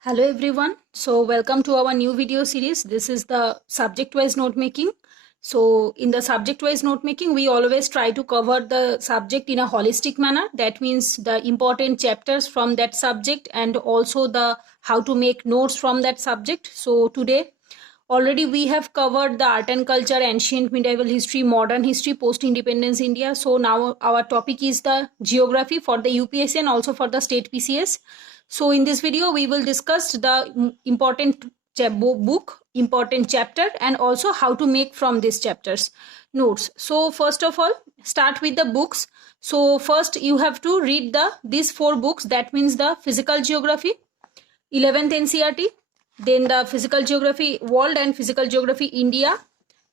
Hello everyone. So welcome to our new video series. This is the subject-wise note making. So in the subject-wise note making, we always try to cover the subject in a holistic manner. That means the important chapters from that subject and also the how to make notes from that subject. So today already we have covered the art and culture, ancient medieval history, modern history, post-independence India. So now our topic is the geography for the UPSC and also for the state PCS. So in this video, we will discuss the important book, important chapter, and also how to make from these chapters notes. So first of all, start with the books. So first you have to read these 4 books. That means the physical geography, 11th NCERT, then the physical geography world and physical geography India.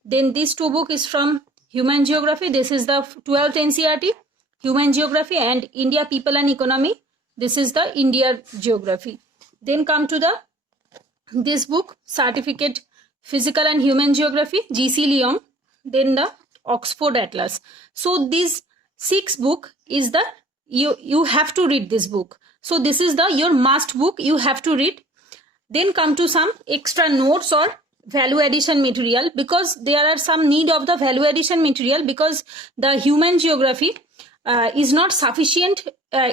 Then this 2 book is from human geography. This is the 12th NCERT, human geography, and India people and economy. This is the India geography. Then come to this book, certificate physical and human geography, GC Lyon. Then the Oxford Atlas. So this 6 book is the you have to read this book. So this is the your must book you have to read. Then come to some extra notes or value addition material, because there are some need of the value addition material because the human geography is not sufficient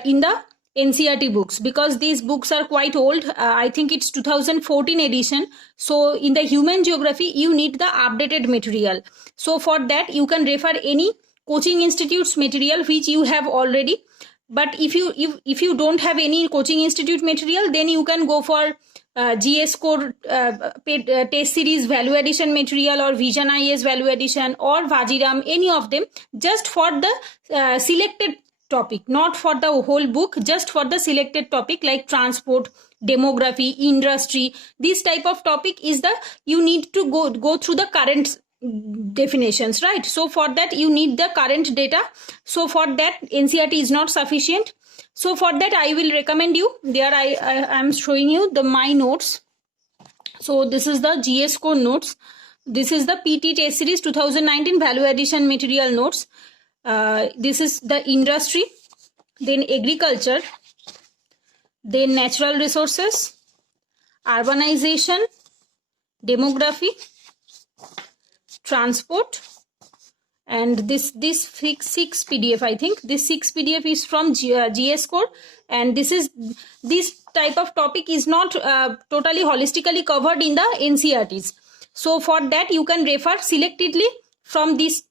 in the NCERT books, because these books are quite old. I think it's 2014 edition. So in the human geography, you need the updated material. So for that, you can refer any coaching institutes material which you have already. But if you don't have any coaching institute material, then you can go for GS Core test series value addition material or Vision IAS value addition or Vajiram, any of them, just for the selected topic, not for the whole book, just for the selected topic like transport, demography, industry. This type of topic is the you need to go through the current definitions, right? So for that you need the current data. So for that NCERT is not sufficient. So for that I will recommend you, there I am showing you my notes. So this is the GS Core notes. This is the PT test series 2019 value addition material notes. This is the industry, then agriculture, then natural resources, urbanization, demography, transport, and this 6 PDF. I think this 6 PDF is from GS Core, and this type of topic is not totally holistically covered in the NCERTs. So for that you can refer selectively from these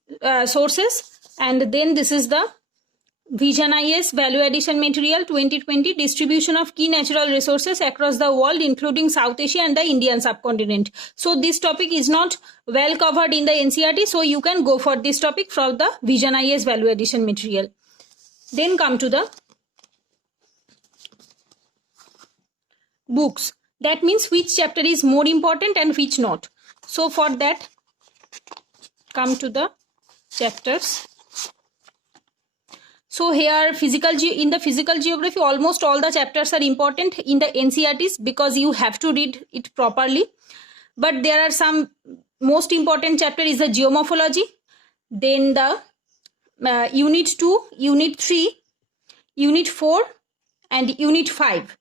sources. And then this is the Vision IAS value addition material 2020, distribution of key natural resources across the world including South Asia and the Indian subcontinent. So this topic is not well covered in the NCERT, so you can go for this topic from the Vision IAS value addition material. Then come to the books. That means which chapter is more important and which not. So for that, come to the chapters. So here in the physical geography, almost all the chapters are important in the NCERTs because you have to read it properly. But there are some most important chapter is the geomorphology, then the unit 2, unit 3, unit 4 and unit 5.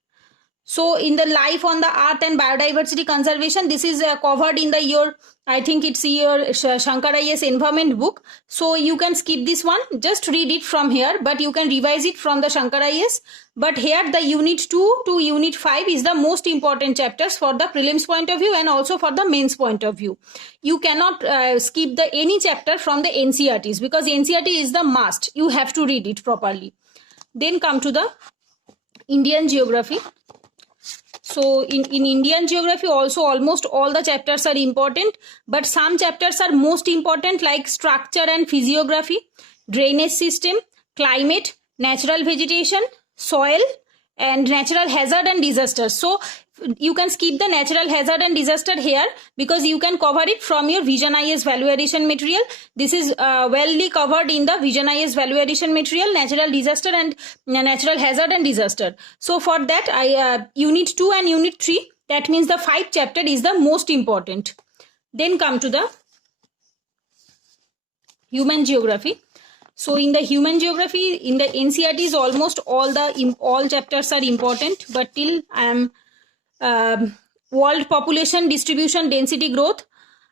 So in the life on the earth and biodiversity conservation, this is covered in the I think it's your Shankar IAS environment book. So you can skip this one, just read it from here, but you can revise it from the Shankar IAS. But here the unit 2 to unit 5 is the most important chapters for the prelims point of view and also for the mains point of view. You cannot skip any chapter from the NCERTs because NCERT is the must. You have to read it properly. Then come to the Indian geography. So in Indian geography also almost all the chapters are important, but some chapters are most important like structure and physiography, drainage system, climate, natural vegetation, soil and natural hazard and disasters. So you can skip the natural hazard and disaster here because you can cover it from your Vision IAS value addition material. This is wellly covered in the Vision IAS value addition material, natural disaster and natural hazard and disaster. So for that unit 2 and unit 3, that means the 5 chapter is the most important. Then come to the human geography. So in the human geography, in the NCERTs, almost all chapters are important, but till I am world population distribution, density growth,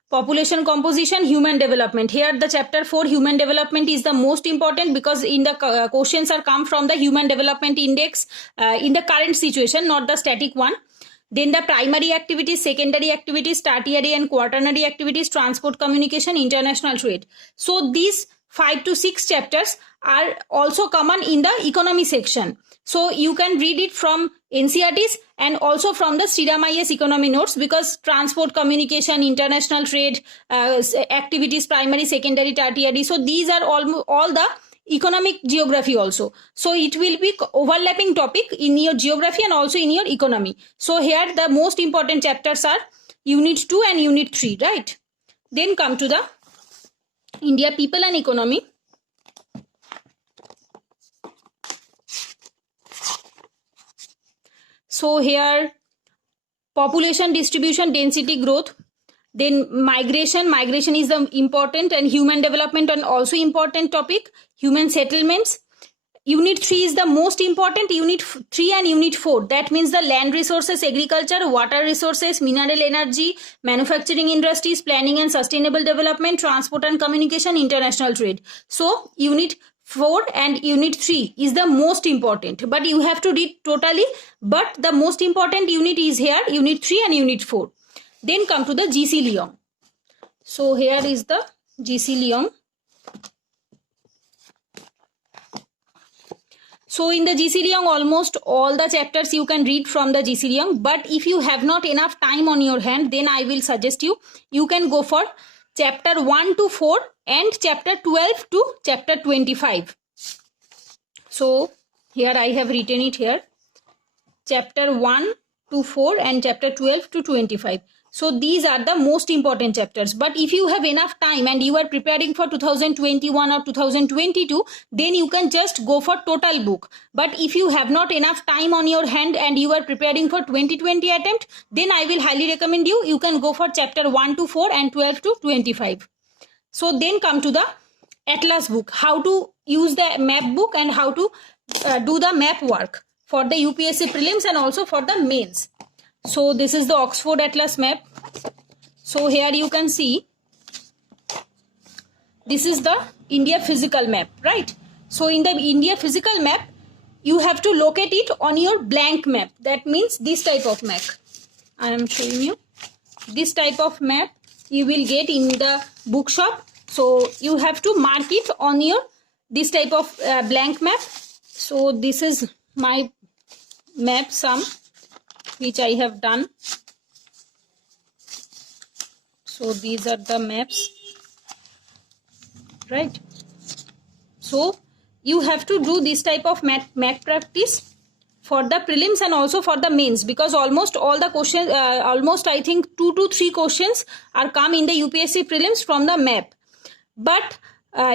population composition, human development. Here the chapter 4 human development is the most important, because in the questions are come from the human development index in the current situation, not the static one. Then the primary activities, secondary activities, tertiary and quaternary activities, transport, communication, international trade. So these 5 to 6 chapters are also common in the economy section. So you can read it from NCERTs and also from the Sriram IAS economy notes, because transport, communication, international trade, activities, primary, secondary, tertiary. So these are all the economic geography also. So it will be overlapping topic in your geography and also in your economy. So here the most important chapters are unit 2 and unit 3, right? Then come to the India people and economy. So here population distribution, density growth, then migration is the important, and human development and also important topic, human settlements. Unit 3 is the most important, unit 3 and unit 4. That means the land resources, agriculture, water resources, mineral energy, manufacturing industries, planning and sustainable development, transport and communication, international trade. So unit 4 and unit 3 is the most important, but you have to read totally, but the most important unit is here, unit 3 and unit 4. Then come to the GC Leong. So here is the GC Leong. So in the GC Leong, almost all the chapters you can read from the GC Leong, but if you have not enough time on your hand, then I will suggest you can go for chapter 1 to 4 and chapter 12 to chapter 25. So here I have written it here, chapter 1 to 4 and chapter 12 to 25. So these are the most important chapters. But if you have enough time and you are preparing for 2021 or 2022, then you can just go for total book. But if you have not enough time on your hand and you are preparing for 2020 attempt, then I will highly recommend you can go for chapter 1 to 4 and 12 to 25. So then come to the Atlas book, how to use the map book and how to do the map work for the UPSC prelims and also for the mains. So this is the Oxford Atlas map. So here you can see, this is the India physical map, right? So in the India physical map, you have to locate it on your blank map. That means this type of map. I am showing you. This type of map you will get in the bookshop. So you have to mark it on your this type of blank map. So this is my map sum which I have done. So these are the maps, right? So you have to do this type of map practice for the prelims and also for the mains, because almost all the questions, almost I think 2 to 3 questions are come in the UPSC prelims from the map. But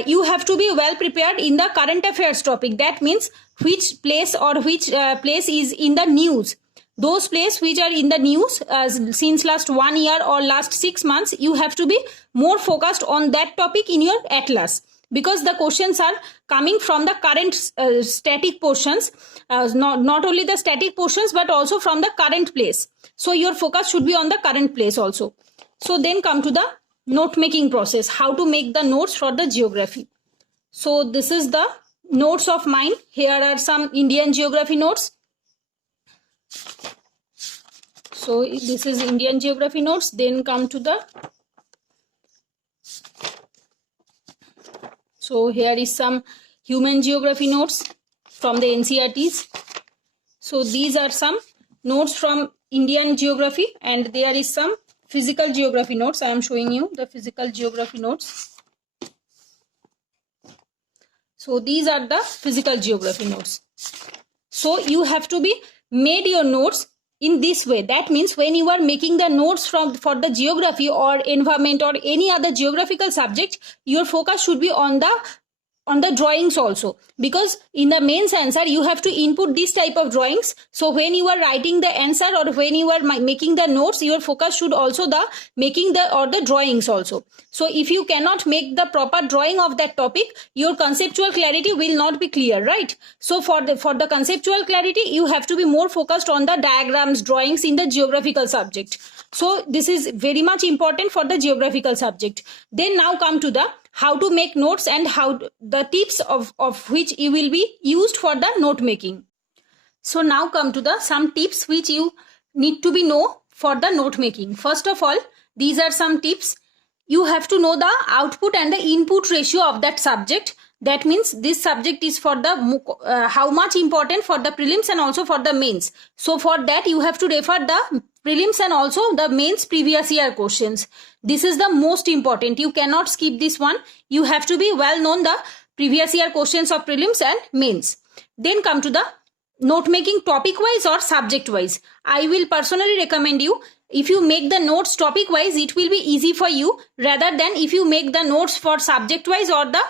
you have to be well prepared in the current affairs topic. That means which place or which place is in the news. Those places which are in the news since last 1 year or last 6 months, you have to be more focused on that topic in your atlas, because the questions are coming from the current static portions, not only the static portions but also from the current place. So your focus should be on the current place also. So then come to the note making process, how to make the notes for the geography. So this is the notes of mine. Here are some Indian geography notes. So this is Indian geography notes. Then come to the, so here is some human geography notes from the NCERTs. So these are some notes from Indian geography, and there is some physical geography notes. I am showing you the physical geography notes. So these are the physical geography notes. So you have to be made your notes in this way. That means when you are making the notes for the geography or environment or any other geographical subject, your focus should be on on the drawings also, because in the mains answer you have to input this type of drawings. So when you are writing the answer or when you are making the notes, your focus should also the making the or the drawings also. So if you cannot make the proper drawing of that topic, your conceptual clarity will not be clear, right? So for the conceptual clarity, you have to be more focused on the diagrams, drawings in the geographical subject. So this is very much important for the geographical subject. Then now come to the how to make notes and how the tips of which you will be used for the note making. So now come to the some tips which you need to be know for the note making. First of all, these are some tips. You have to know the output and the input ratio of that subject. That means this subject is for the how much important for the prelims and also for the mains. So for that you have to refer the prelims and also the mains previous year questions. This is the most important. You cannot skip this one. You have to be well known the previous year questions of prelims and mains. Then come to the note making topic wise or subject wise. I will personally recommend you, if you make the notes topic wise, it will be easy for you rather than if you make the notes for subject wise or the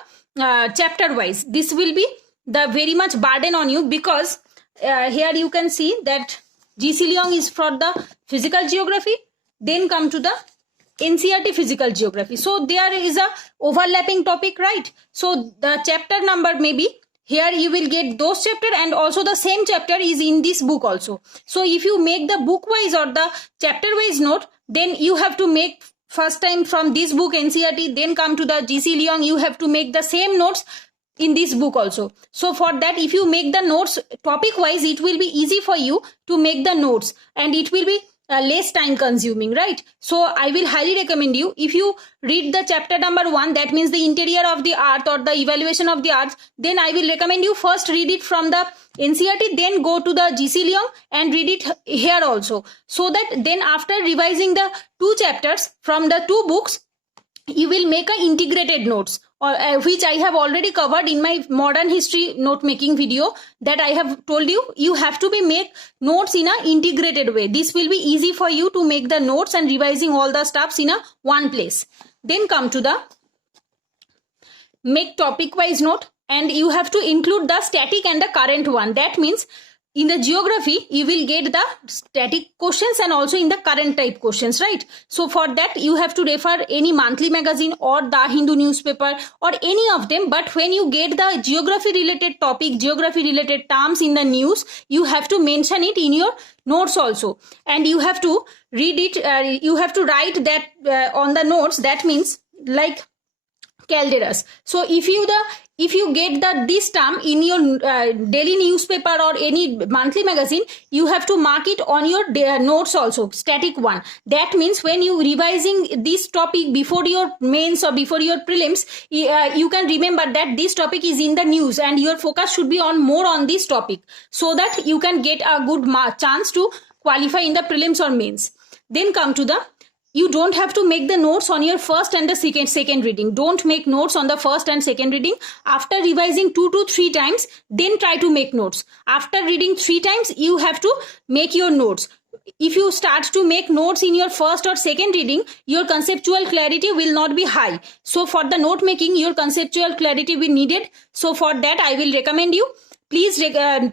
chapter wise. This will be the very much burden on you, because here you can see that GC Leong is for the physical geography, then come to the NCERT physical geography. So there is a overlapping topic, right? So the chapter number maybe here you will get those chapter, and also the same chapter is in this book also. So if you make the book wise or the chapter wise note, then you have to make first time from this book NCERT, then come to the GC Leong, you have to make the same notes in this book also. So for that, if you make the notes topic wise, it will be easy for you to make the notes and it will be less time consuming, right? So I will highly recommend you, if you read the chapter number 1, that means the interior of the earth or the evaluation of the earth, then I will recommend you first read it from the NCERT, then go to the GC Leong and read it here also, so that then after revising the 2 chapters from the 2 books, you will make a integrated notes, or which I have already covered in my modern history note making video, that I have told you, you have to be make notes in a integrated way. This will be easy for you to make the notes and revising all the stuffs in a one place. Then come to the make topic wise note, and you have to include the static and the current one. That means in the geography, you will get the static questions and also in the current type questions, right? So for that, you have to refer any monthly magazine or the Hindu newspaper or any of them. But when you get the geography related topic, geography related terms in the news, you have to mention it in your notes also. And you have to read it, you have to write that on the notes. That means like calderas. So if you get this term in your daily newspaper or any monthly magazine, you have to mark it on your notes also, static one. That means when you revising this topic before your mains or before your prelims, you can remember that this topic is in the news and your focus should be on more on this topic, so that you can get a good chance to qualify in the prelims or mains. Then come to the, you don't have to make the notes on your first and the second reading. Don't make notes on the first and second reading. After revising 2 to 3 times, then try to make notes. After reading 3 times, you have to make your notes. If you start to make notes in your first or second reading, your conceptual clarity will not be high. So for the note making, your conceptual clarity will be needed. So for that, I will recommend you, please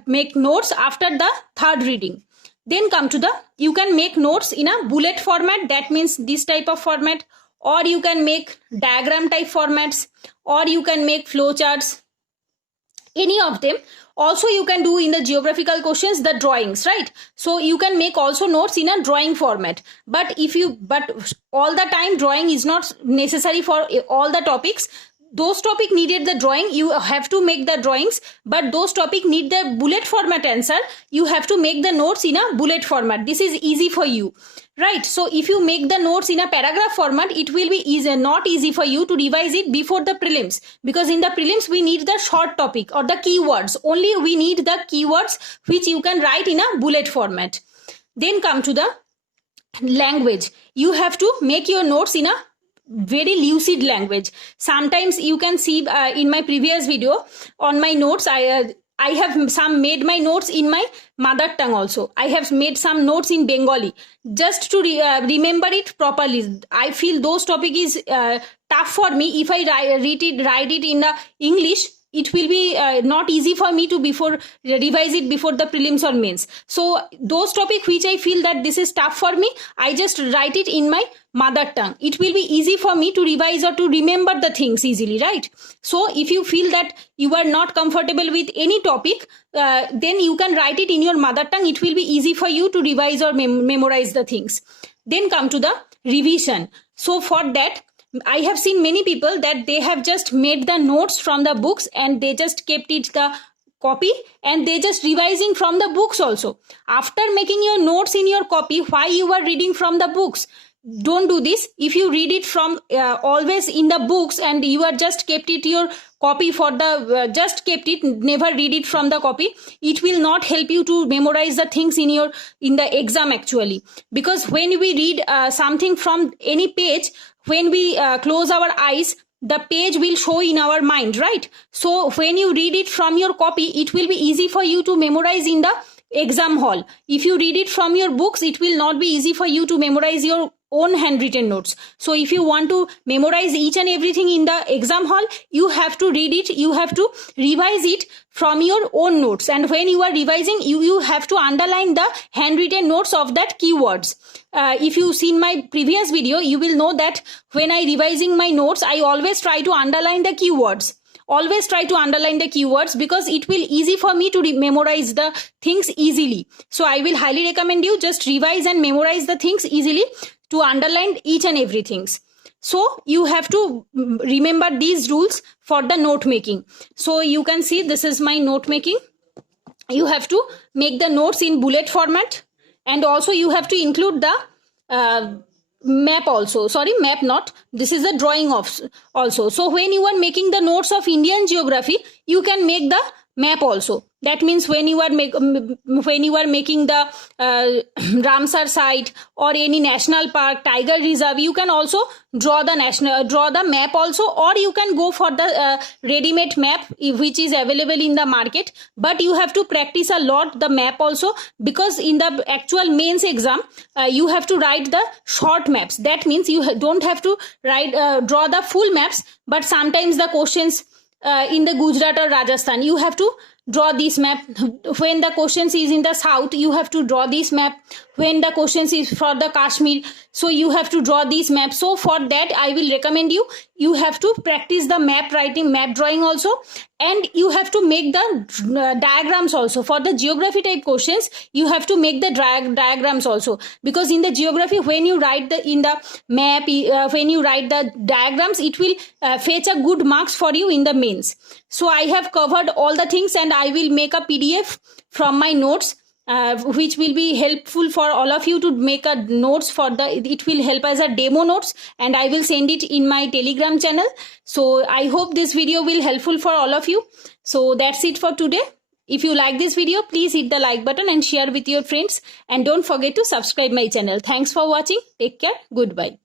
make notes after the third reading. Then come to the, you can make notes in a bullet format. That means this type of format, or you can make diagram type formats, or you can make flowcharts, any of them. Also you can do in the geographical questions the drawings, right? So you can make also notes in a drawing format. But all the time drawing is not necessary for all the topics. Those topic needed the drawing, you have to make the drawings, but those topic need the bullet format answer, you have to make the notes in a bullet format. This is easy for you, right? So if you make the notes in a paragraph format, it will be easy, not easy for you to revise it before the prelims, because in the prelims we need the short topic or the keywords. Only we need the keywords which you can write in a bullet format. Then come to the language. You have to make your notes in a very lucid language. Sometimes you can see in my previous video on my notes, I have made my notes in my mother tongue also. I have made some notes in Bengali just to remember it properly. I feel those topic is tough for me. If I write it in the English, it will be not easy for me to revise it before the prelims or mains. So those topic which I feel that this is tough for me, I just write it in my mother tongue. It will be easy for me to revise or to remember the things easily, right? So if you feel that you are not comfortable with any topic, then you can write it in your mother tongue. It will be easy for you to revise or memorize the things. Then come to the revision. So for that, I have seen many people that they have just made the notes from the books and they just kept it the copy and they just revising from the books also. After making your notes in your copy, why you are reading from the books? Don't do this. If you read it from always in the books and you are just kept it your copy for the just kept it, never read it from the copy, it will not help you to memorize the things in the exam actually. Because when we read something from any page, when we close our eyes, the page will show in our mind, right? So when you read it from your copy, it will be easy for you to memorize in the exam hall. If you read it from your books, it will not be easy for you to memorize your own handwritten notes. So if you want to memorize each and everything in the exam hall, you have to read it, you have to revise it from your own notes. And when you are revising, you have to underline the handwritten notes of that keywords. If you've seen my previous video, you will know that when I revising my notes, I always try to underline the keywords. Always try to underline the keywords because it will easy for me to memorize the things easily. So I will highly recommend you just revise and memorize the things easily to underline each and everything. So you have to remember these rules for the note making. So you can see this is my note making. You have to make the notes in bullet format, and also you have to include the map also. Sorry, map not. This is a drawing of also. So when you are making the notes of Indian geography, you can make the map also. That means when you are making the Ramsar site or any national park, tiger reserve, you can also draw the map also, or you can go for the ready-made map which is available in the market. But you have to practice a lot the map also, because in the actual mains exam you have to write the short maps. That means you don't have to draw the full maps, but sometimes the questions in the Gujarat or Rajasthan, you have to draw this map. When the questions is in the south, you have to draw this map. When the questions is for the Kashmir, so you have to draw this map. So for that, I will recommend you have to practice the map writing, map drawing also, and you have to make the diagrams also. For the geography type questions, you have to make the diagrams also, because in the geography, when you write in the map, when you write the diagrams, it will fetch a good marks for you in the mains. So I have covered all the things, and I will make a PDF from my notes, which will be helpful for all of you to make a notes for it will help as a demo notes, and I will send it in my Telegram channel. So I hope this video will helpful for all of you. So that's it for today. If you like this video, please hit the like button and share with your friends, and don't forget to subscribe my channel. Thanks for watching. Take care. Goodbye.